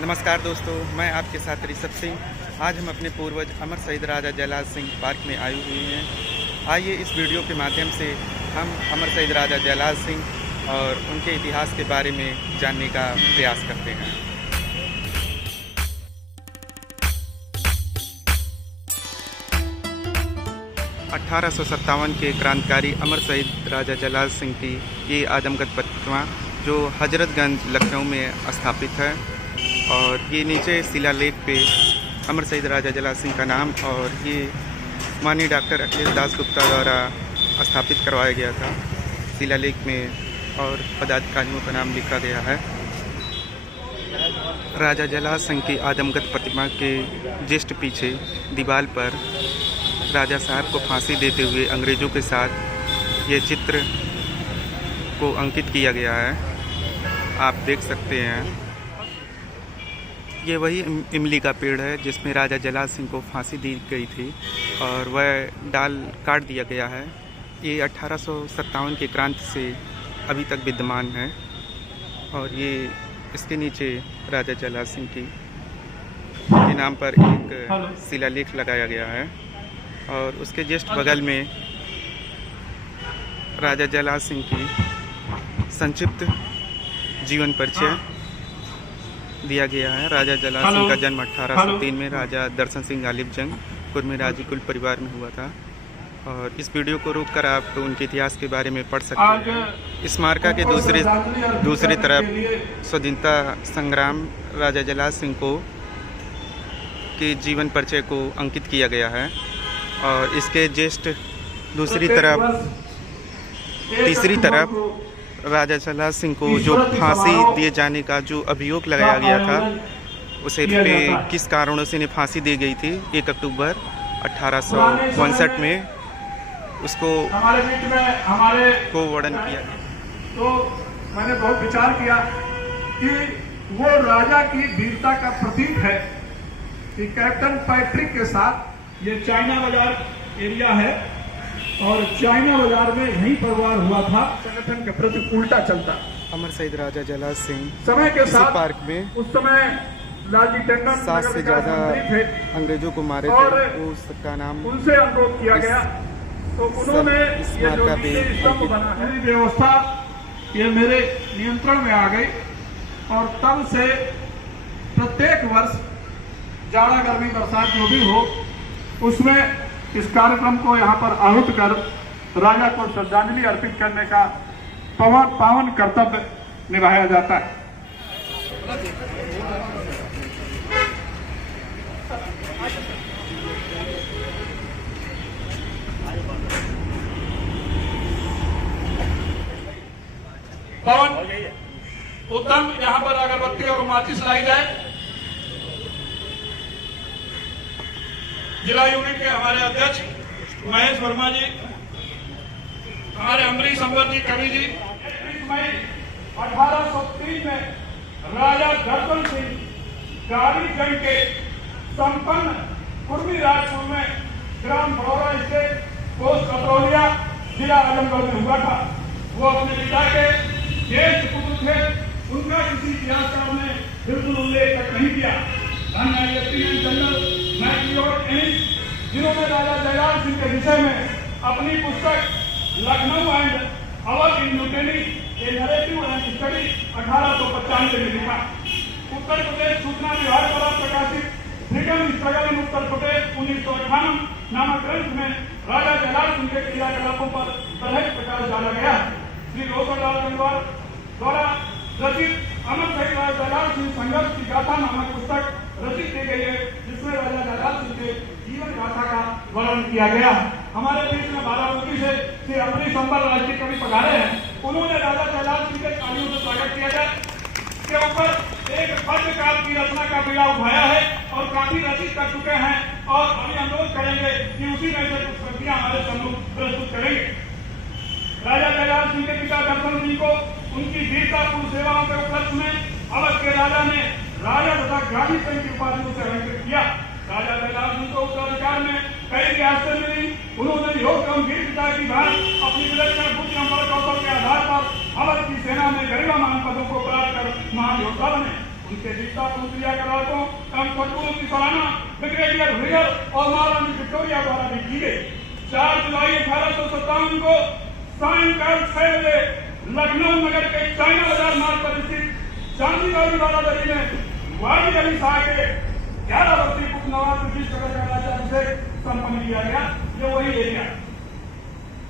नमस्कार दोस्तों, मैं आपके साथ ऋषभ सिंह। आज हम अपने पूर्वज अमर शहीद राजा जयलाल सिंह पार्क में आए हुए हैं। आइए इस वीडियो के माध्यम से हम अमर शहीद राजा जयलाल सिंह और उनके इतिहास के बारे में जानने का प्रयास करते हैं। (1857) के क्रांतिकारी अमर शहीद राजा जयलाल सिंह की ये आदमकद प्रतिमा जो हजरतगंज लखनऊ में स्थापित है, और ये नीचे शिलालेख पे अमर शहीद राजा जयलाल सिंह का नाम और ये माननीय डॉक्टर अखिलेश दास गुप्ता द्वारा स्थापित करवाया गया था शिलालेख में, और पदाधिकारियों का नाम लिखा गया है। राजा जयलाल सिंह की आदमकद प्रतिमा के जस्ट पीछे दीवार पर राजा साहब को फांसी देते हुए अंग्रेज़ों के साथ ये चित्र को अंकित किया गया है, आप देख सकते हैं। ये वही इमली का पेड़ है जिसमें राजा जयलाल सिंह को फांसी दी गई थी और वह डाल काट दिया गया है। ये 1857 के क्रांति से अभी तक विद्यमान है, और ये इसके नीचे राजा जयलाल सिंह के नाम पर एक शिलालेख लगाया गया है, और उसके जस्ट बगल में राजा जयलाल सिंह की संक्षिप्त जीवन परिचय दिया गया है। राजा जयलाल सिंह का जन्म 1803 में राजा दर्शन सिंह गालिब जंग कुर्मी राजकुल परिवार में हुआ था, और इस वीडियो को रोककर आप उनके इतिहास के बारे में पढ़ सकते हैं। स्मारका के दूसरी तरफ स्वाधीनता संग्राम राजा जयलाल सिंह को के जीवन परिचय को अंकित किया गया है, और इसके जस्ट तीसरी तरफ राजा जयलाल सिंह को जो फांसी दिए जाने का जो अभियोग लगाया गया था, उसे पे किस कारणों से इन्हें फांसी दी गई थी 1 अक्टूबर 1859 में, उसको वर्णन किया। तो मैंने बहुत विचार किया कि वो राजा की वीरता का प्रतीक है कि कैप्टन पैट्रिक के साथ ये चाइना बाजार एरिया है, और चाइना बाजार में यही परिवार हुआ था। संगठन के प्रति उल्टा चलता। अमर शहीद राजा जयलाल सिंह समय के साथ पार्क में उस समय लालजी टंडन 7 से ज़्यादा अंग्रेजों को मारे थे, उसका नाम उनसे अनुरोध किया गया, तो उन्होंने ये जो स्तंभ बना है व्यवस्था ये मेरे नियंत्रण में आ गई, और तब से प्रत्येक वर्ष जाड़ा गर्मी बरसात जो भी हो उसमें इस कार्यक्रम को यहाँ पर आहूत कर राजा को श्रद्धांजलि अर्पित करने का पावन कर्तव्य निभाया जाता है। पवन उत्तम, यहाँ पर अगरबत्ती और माचिस लाई जाए। जिला यूनिट के हमारे अध्यक्ष महेश वर्मा जी, हमारे अमरीश अंबर जी कवि जी। 21 मई 1803 में राजा दर्शन सिंह गाली जंग के संपन्न कुर्मी राजपुर में ग्राम बड़ौरा स्टेट पोस्ट कटौलिया जिला आजमगढ़ में हुआ था। वो अपने पिता के ज्येष्ठ पुत्र थे, उनका किसी इतिहासकार ने बिल्कुल उल्लेख तक नहीं किया। जनरल जिन्होंने राजा जयलाल सिंह के विषय में अपनी पुस्तक Lucknow and our in new Delhi A narrative and study 1895 में लिखा। उत्तर प्रदेश सूचना विभाग द्वारा प्रकाशित freedom struggle in Uttar Pradesh 1958 नामक ग्रंथ में राजा जयलाल सिंह के क्रियाकलापों पर गहन प्रकाश डाला गया। श्री रोशनलाल गंगवार द्वारा रचित अमर शहीद राजा जयलाल सिंह संघर्ष की गाथा नामक पुस्तक रचित की गई है, जिसमें राजा जयलाल सिंह के जीवन गाथा का वर्णन किया गया। हमारे बीच में बाराबंकी से श्री अमरीश अंबर राष्ट्रीय कवि पधारे हैं, उन्होंने राजा जयलाल सिंह के तालियों से स्वागत किया जाए। के ऊपर एक पद्य काल की रचना का बीड़ा उठाया है और काफी रचित कर चुके हैं, और अभी अनुरोध करेंगे कि उसी में से कुछ कृतियां हमारे सम्मुख प्रस्तुत करेंगे। राजा जयलाल सिंह के पिता दर्शन सिंह को उनकी वीरतापूर्ण सेवाओं के उपलक्ष्य में अवध के राजा ने राजा तथा गांधी सिंह की उपाधियों से अलंकृत किया। राजा जयलाल सिंह को उत्तराधिकार में कई रियासतें मिली। उन्होंने योग एवं वीर पिता की भांति अपनी विलक्षण बुद्धि एवं कौशल के आधार पर अवध की सेना में गरिमामान पदों को प्राप्त कर महान योद्धा बने। उनके रीता पुत्रिया करातों एवं सदगुणों की सराहना ब्रिगेडियर रियल और महारानी विक्टोरिया द्वारा भी की गई। 4 जुलाई 1857 को सायंकाल 6 बजे लखनऊ नगर के चाइना बाजार मार्ग पर स्थित चांदीवाली बारादरी में वाली अली शाह के 11 वर्षीय पुत्र नवाब ब्रिटिश कदर का राज्याभिषेक संपन्न किया गया। ये वही एरिया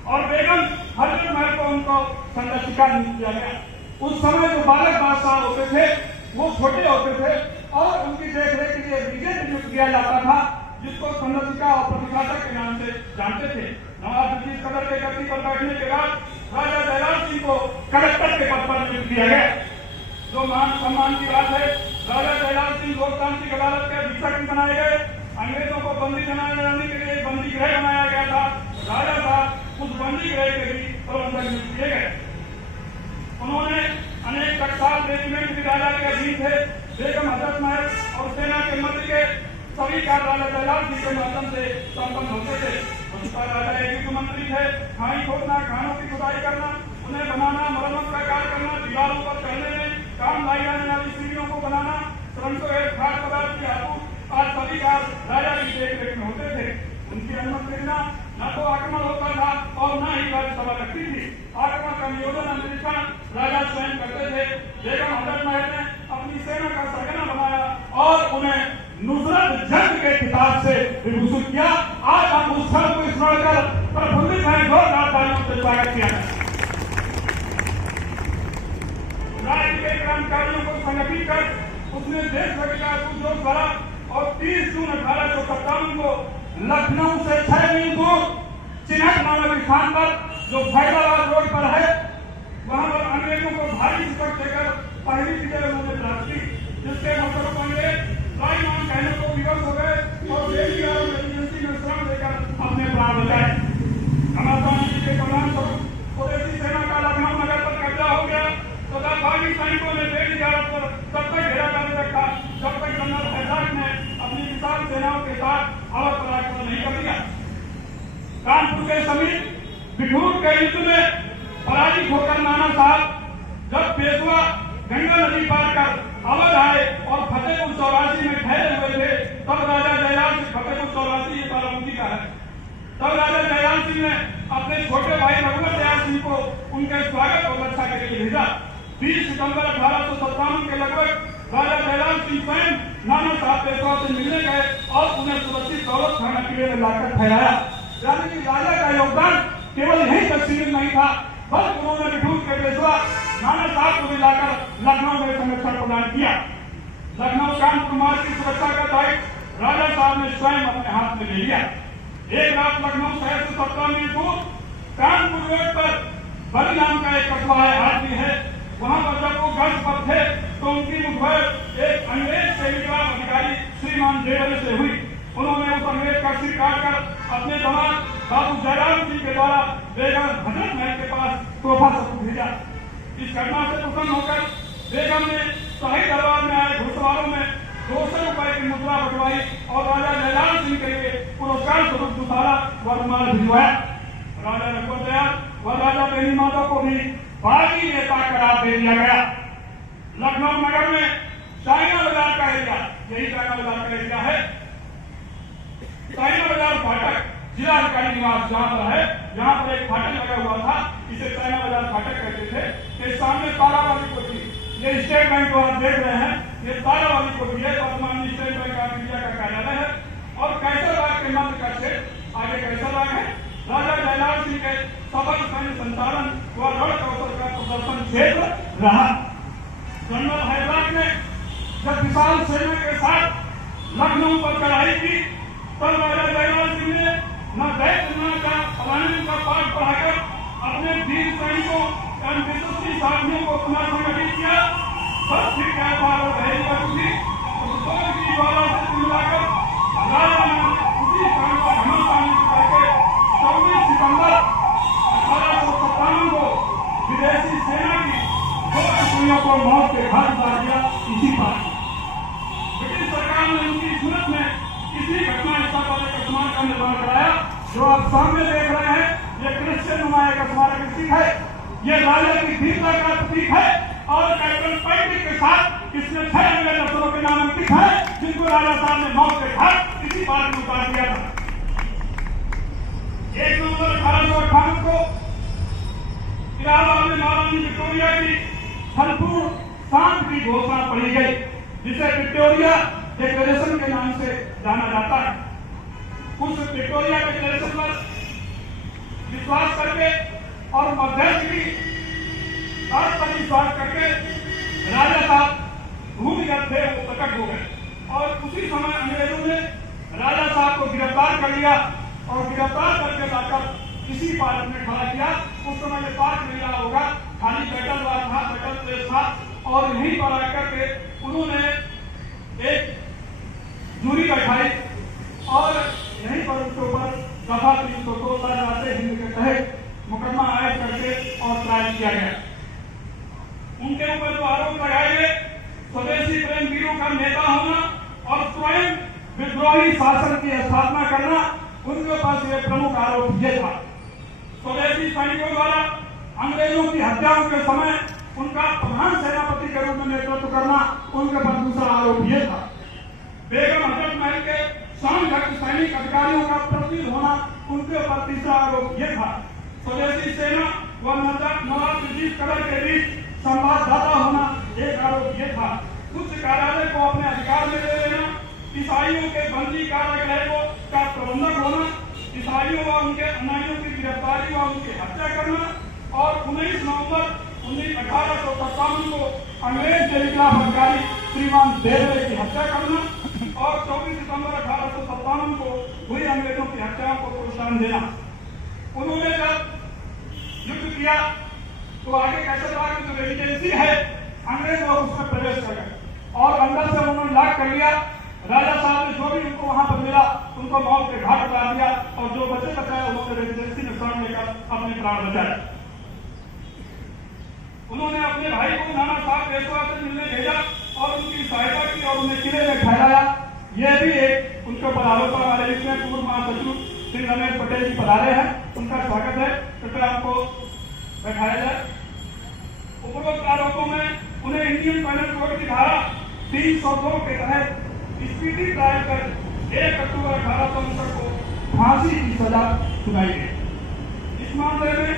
और बेगम हजरत महल को उनको संरक्षिका नियुक्त किया गया। उस समय जो बालक बादशाह होते थे वो छोटे होते थे और उनकी देखरेख के लिए विजय नियुक्त किया जाता था, जिसको संरक्षिका और प्रतिष्ठाता के नाम से जानते थे। नवाब ब्रिटिश कदर के गद्दी पर बैठने के बाद राजा जयराम सिंह को कलेक्टर के पद पर नियुक्त किया गया। जो मान सम्मान की बात है, राजा जयराम सिंह लोकतांत्रिक अदालत के अधीक्षक बनाए गए। अंग्रेजों को बंदी बनाने के लिए बंदी गृह बनाया गया था। राजा साहब उस बंदी गृह के भी प्रबंधक नियुक्त किए गए। उन्होंने अनेक टकसाल रेजिमेंट भी राजा के अधीन थे। बेगम हजरत महल और सेना के मध्य के सभी कार्य राजा जयराम सिंह के माध्यम से संपन्न होते थे। उनका राजा एक युद्ध मंत्री थे। खाई खोदना, खानों की खुदाई करना, उन्हें बनाना, मरम्मत का कार्य करना, दीवारों पर चढ़ने में काम लाई जाने वाली सीढ़ियों को बनाना, श्रमिकों के खाद्य पदार्थ की आपूर्ति आज सभी कार्य राजा की देखरेख में होते थे। उनकी अनुमति बिना न तो आक्रमण होता था और न ही राज्यसभा लगती थी। आक्रमण का नियोजन अंतरिक्षण राजा स्वयं करते थे। बेगम हजरत महल ने अपनी सेना का सरगना बनाया और उन्हें नुसरत जंग के खिताब से विभूषित किया। आज हम उस क्षण को स्मरण कर प्रफुल्लित हैं, जोरदार तालियों से स्वागत किया है। राज्य के कर्मचारियों को संगठित कर उसने देश विकास उद्योग करा और 30 जून 1857 को लखनऊ से 6 मील दूर चिन्हट नामक स्थान पर जो फैजाबाद रोड पर है, वहां पर अंग्रेजों को भारी शिकस्त देकर पहली विजय उन्होंने प्राप्त की, जिसके मतलब अंग्रेज स्वाभिमान कहने को विवश हो गए और देवी और एजेंसी में श्रम देकर अपने प्राण बचाए। घमासान जी के परिणाम स्वरूप स्वदेशी सेना का लखनऊ नगर पर कब्जा हो गया तथा बागी सैनिकों ने बेटी भारत पर तब तक घेरा कर रखा जब तक जनरल हैदराबाद ने अपनी विशाल सेनाओं के साथ अवध पर आक्रमण नहीं कर दिया। कानपुर के समीप बिठूर के युद्ध में पराजित होकर नाना साहब जब पेशवा गंगा नदी पार कर अवध आए और फतेहपुर 84 में ठहरे हुए थे, तब राजा जयराम सिंह, फतेहपुर 84 ये बाराबंकी का है, तब राजा जयराम सिंह ने अपने छोटे भाई रघुवर दयाल सिंह को उनके स्वागत और रक्षा के लिए भेजा। 20 सितंबर 1857 के लगभग राजा जयराम सिंह स्वयं नाना साहब पेशवा से मिलने गए और उन्हें सुरक्षित दौलत खाना किले में लाकर ठहराया। यानी कि राजा का योगदान केवल यही तक सीमित नहीं था, बल्कि उन्होंने बिठूर के पेशवा नाना साहब को भी लाकर लखनऊ में संरक्षण प्रदान किया। लखनऊ कानपुर मार्ग की सुरक्षा का दायित्व राजा साहब ने स्वयं अपने हाथ में ले लिया। एक रात लखनऊ शहर से 17 मील दूर कानपुर रोड पर बली नाम का एक कस्बा है, वहां पर जब वो गश्त पर थे तो उनकी मुठभेड़ एक अंग्रेज सैनिक अधिकारी श्रीमान देवरे से हुई। उन्होंने उस अंग्रेज का सिर काटकर अपने दामाद बाबू जयराम सिंह के द्वारा बेगम हजरत महल के पास तोहफा सबूत भेजा। इस घटना से प्रसन्न होकर बेगम ने शाही दरबार में आए घुड़सवारों में 200 रुपए की मुद्रा बंटवाई और राजा जयराम सिंह के लिए पुरस्कार स्वरूप दुसारा व रुमाल भिजवाया। राजा रघुवर दयाल व राजा बेनी माता को भी बागी नेता करार दे दिया गया। लखनऊ नगर में चाइना बाजार का एरिया, यही चाइना बाजार का एरिया है, चाइना बाजार फाटक जिला अधिकारी निवास जहाँ पर है, जहाँ पर एक फाटक लगा हुआ था, इसे चाइना बाजार फाटक कहते थे। इस सामने तारावाली कोठी, ये स्टेट बैंक जो आप देख रहे हैं, ये तारावाली कोठी है, वर्तमान में स्टेट बैंक ऑफ इंडिया का कार्यालय है। और कैसरबाग के मध्य का क्षेत्र आगे कैसरबाग है, राजा जयराम सिंह के सबल सैन्य संचालन व रण कौशल का प्रदर्शन क्षेत्र रहा। जनरल हैदराबाद ने जब विशाल सेना के साथ लखनऊ पर चढ़ाई की, तब राजा जयराम सिंह ने न दैत्य का प्लानिंग का पाठ पढ़ाकर अपने वीर सैनिकों एवं विश्वसनीय साथियों को पुनः संगठित किया। बस फिर क्या भारत धैर्य का उसी की द्वारा से मिलाकर राजा ने उसी काम का घमंड करके 24 सितंबर 1857 को विदेशी सेना की 2 टुकड़ियों को मौत के घाट उतार दिया। इसी बात ब्रिटिश सरकार ने उनकी सूरत में इसी घटना स्थल पर एक स्मारक का निर्माण कराया। जो आप सामने देख रहे हैं, ये क्रिश्चियन नुमाया का स्मारक स्थित है। ये राजा की वीरता का प्रतीक है और कैप्टन पैट्रिक के साथ इसमें 6 अंग्रेज अफसरों के नाम अंकित है जिनको राजा साहब ने मौत के घाट इसी पार्क में उतार दिया था। 1 नवंबर 1858 को इलाहाबाद में महारानी विक्टोरिया की संपूर्ण शांत की घोषणा पढ़ी गई, जिसे विक्टोरिया डिक्लेरेशन के नाम से जाना जाता है। उस विक्टोरिया डिक्लेरेशन पर विश्वास करके और मध्यस्थी पर विश्वास करके राजा साहब भूमिगत थे वो प्रकट हो गए और उसी समय अंग्रेजों ने राजा साहब को गिरफ्तार कर लिया और गिरफ्तार करके लाकर इसी पार्क में खड़ा किया। उस समय ये पार्क नहीं रहा होगा, खाली बैटल वाल था, बैटल प्लेस था और यहीं पर आकर के उन्होंने एक जूरी बैठाई और यहीं पर उसके ऊपर दफा 302 जाते हिंद के तहत मुकदमा आयद करके और ट्रायल किया गया। उनके ऊपर जो आरोप लगाए गए स्वदेशी प्रेम वीरों का नेता होना और स्वयं विद्रोही शासन की स्थापना करना, उनके पास ये प्रमुख आरोप ये था। स्वदेशी सैनिकों द्वारा अंग्रेजों की हत्याओं के समय उनका प्रधान सेनापति के रूप में नेतृत्व करना, उनके पास दूसरा आरोप ये था। बेगम हजरत महल के समभक्त सैनिक अधिकारियों का प्रतिनिधि होना, उनके ऊपर तीसरा आरोप ये था। स्वदेशी सेना व नवाब ब्रिटिश कलर के बीच संवाददाता होना, एक आरोप ये था। उच्च कार्यालय को अपने अधिकार में ले लेना, ईसाइयों के बंदी कारागृह को का प्रबंधक होना, ईसाइयों व उनके अनुयायियों की गिरफ्तारी व उनकी हत्या करना और 19 नवंबर 1857 को अंग्रेज टेलीग्राफ अधिकारी श्रीमान देवरे की हत्या करना और 24 सितंबर 1857 को हुई अंग्रेजों की हत्याओं को प्रोत्साहन देना। उन्होंने जब युद्ध किया तो आगे कैसे था कि जो रेजिडेंसी है अंग्रेज लोग उसमें प्रवेश कर गए और अंदर से उन्होंने लॉक कर लिया। राजा साहब ने जो भी उनको वहां पर मिला उनको मौत के घाट उतार दिया और जो बचे बचाए उन्होंने रेजिडेंसी में शरण लेकर अपने प्राण बचाए। उन्होंने अपने भाई को नाना साहब पेशवा से मिलने भेजा और उनकी सहायता की और उन्हें किले में ठहराया। यह भी एक उनके ऊपर आरोप है। हमारे बीच में पूर्व महासचिव श्री रमेश पटेल जी पधारे हैं, उनका स्वागत है। कृपया आपको बैठाया जाए। उपरोक्त आरोपों में उन्हें इंडियन पेनल कोड की धारा 302 के तहत स्पीडी ट्रायल कर 1 अक्टूबर 1869 को फांसी की सजा सुनाई गई। इस मामले में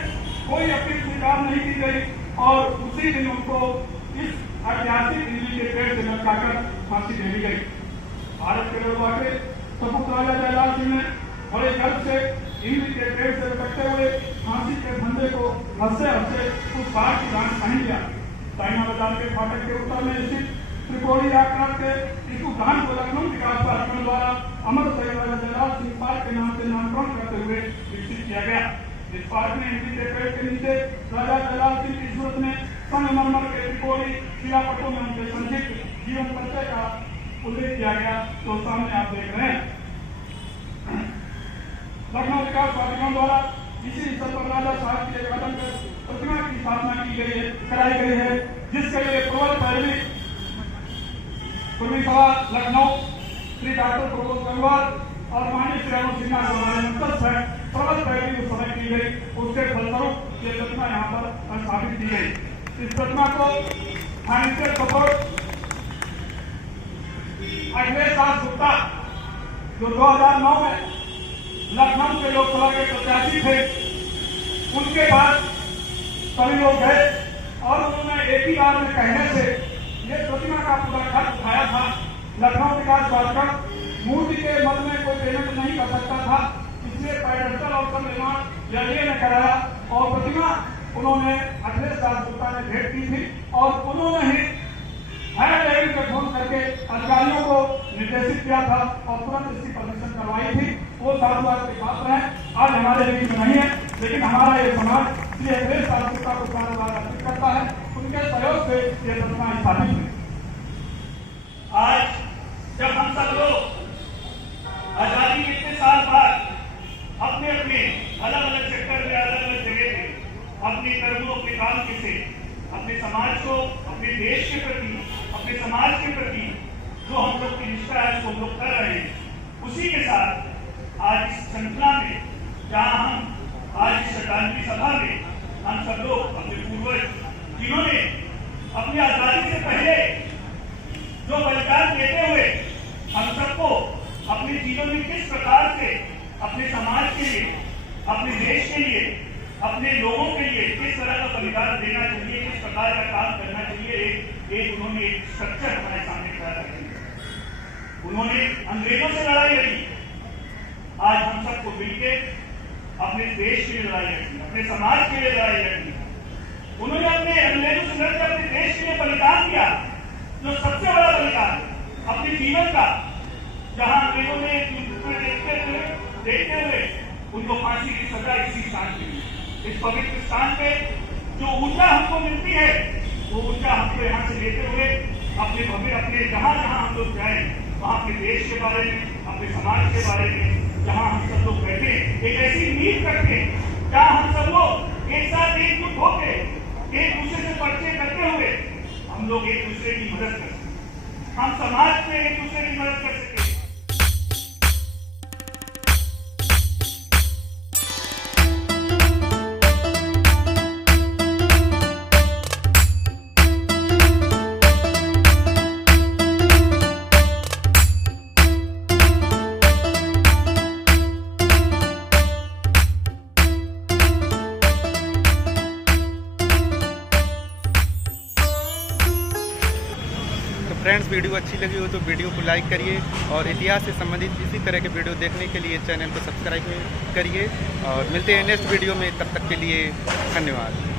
कोई अपील स्वीकार नहीं की गई और उसी दिन उनको इस ऐतिहासिक दिल्ली के पेड़ से लटकाकर फांसी दे दी गई। भारत के लोग आके सपूत राजा जयलाल सिंह ने बड़े गर्व से दिल्ली के पेड़ से लटकते हुए फांसी के फंदे को हंसते हंसते उस बार की रान पहन लिया। चाइना बाजार के फाटक के उत्तर में स्थित त्रिकोणी आकार के इस उद्यान को लखनऊ विकास प्राधिकरण द्वारा अमर शहीद राजा जयलाल सिंह पार्क के नाम से नामकरण करते हुए विकसित किया गया। इस पार्क में इमली के पेड़ के नीचे राजा जयलाल सिंह की सूरत में संगमरमर के त्रिकोणी शिलापटों में उनके संक्षिप्त जीवन परिचय का उल्लेख किया गया, तो सामने आप देख रहे हैं। लखनऊ विकास प्राधिकरण द्वारा इसी स्थल पर राजा साहब की एक आदमकद प्रतिमा की स्थापना की गई है, कराई गई है, जिसके लिए प्रबल पैरवी पूर्वी सभा लखनऊ श्री डॉक्टर प्रबोध गंगवार और माननीय श्री अरुण सिन्हा जो हमारे मंत्री है, प्रबल पैरवी उस समय की गई। उसके फलस्वरूप ये प्रतिमा यहाँ पर स्थापित की गई। इस प्रतिमा को फाइनेंशियल सपोर्ट अखिलेश दास गुप्ता जो 2009 में लखनऊ के लोकसभा के प्रत्याशी थे, उनके पास सभी लोग गए और उन्होंने एक ही बार में कहने से ये प्रतिमा का पूरा खर्च उठाया था। लखनऊ विकास प्राधिकरण मूर्ति के मद में कोई पेमेंट नहीं कर सकता था, इसलिए पेडेस्टल और निर्माण रेलवे ने कराया और प्रतिमा उन्होंने अखिलेश दास गुप्ता ने भेंट की थी और उन्होंने ही हायर लेवल पे फोन करके अधिकारियों को निर्देशित किया था और तुरंत इसकी परमिशन करवाई थी। वो साधुवाद के पात्र हैं, आज हमारे बीच में नहीं है, लेकिन हमारा ये समाज श्री अखिलेश दास गुप्ता को साधुवाद अर्पित करता है। उनके सहयोग से ये प्रतिमा स्थापित हुई। आज जब हम सब लोग आजादी के इतने साल बाद अपने अपने अलग अलग सेक्टर में अलग अलग जगह पे अपने कर्मों अपने काम से अपने समाज को, अपने देश के प्रति, अपने समाज के प्रति जो हम लोग की निष्ठा है उसको हम लोग कर रहे हैं, उसी के साथ आज इस श्रृंखला में जहाँ हम आज इस श्रद्धांजलि सभा में हम सब लोग अपने पूर्वज जिन्होंने अपनी आजादी से पहले जो बलिदान देते हुए हम सबको अपने जीवन में किस प्रकार से अपने समाज के लिए, अपने देश के लिए, अपने लोगों के लिए किस तरह का बलिदान देना चाहिए, किस प्रकार का काम करना चाहिए, एक उन्होंने एक स्ट्रक्चर हमारे सामने खड़ा कर दिया। उन्होंने अंग्रेजों से लड़ाई लड़ी, आज हम सबको मिलकर अपने देश के लिए लड़ाई लड़नी, अपने समाज के लिए लड़ाई लड़नी। उन्होंने अपने अंग्रेजों से लड़कर अपने देश के लिए बलिदान दिया, जो सबसे बड़ा बलिदान अपने जीवन का, जहां अंग्रेजों ने देखते हुए उनको फांसी की सजा इसी स्थान पे, इस पवित्र स्थान पे जो ऊर्जा हमको मिलती है, वो ऊर्जा हमको यहाँ से लेते हुए अपने जहां जहां हम लोग जाए, वहां अपने देश के बारे में, अपने समाज के बारे में, जहां हम सब लोग बैठे एक ऐसी नींव करके, जहां हम सब लोग एक साथ एकजुट होकर एक दूसरे से परिचय करते हुए हम लोग एक दूसरे की मदद कर सकें, हम समाज में एक दूसरे की मदद कर सकें। फ्रेंड्स, वीडियो अच्छी लगी हो तो वीडियो को लाइक करिए और इतिहास से संबंधित इसी तरह के वीडियो देखने के लिए चैनल को सब्सक्राइब करिए और मिलते हैं नेक्स्ट वीडियो में। तब तक के लिए धन्यवाद।